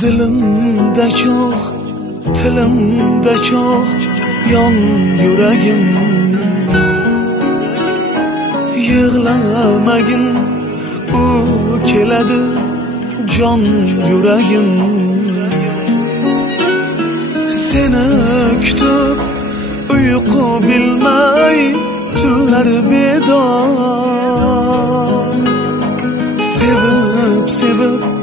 Dilimde çok, tilimde çok yon yüreğim. Yığlamagin u keladi jon yüreğim. Seni kutib uyqu bilmay tunlar bedor. Sevib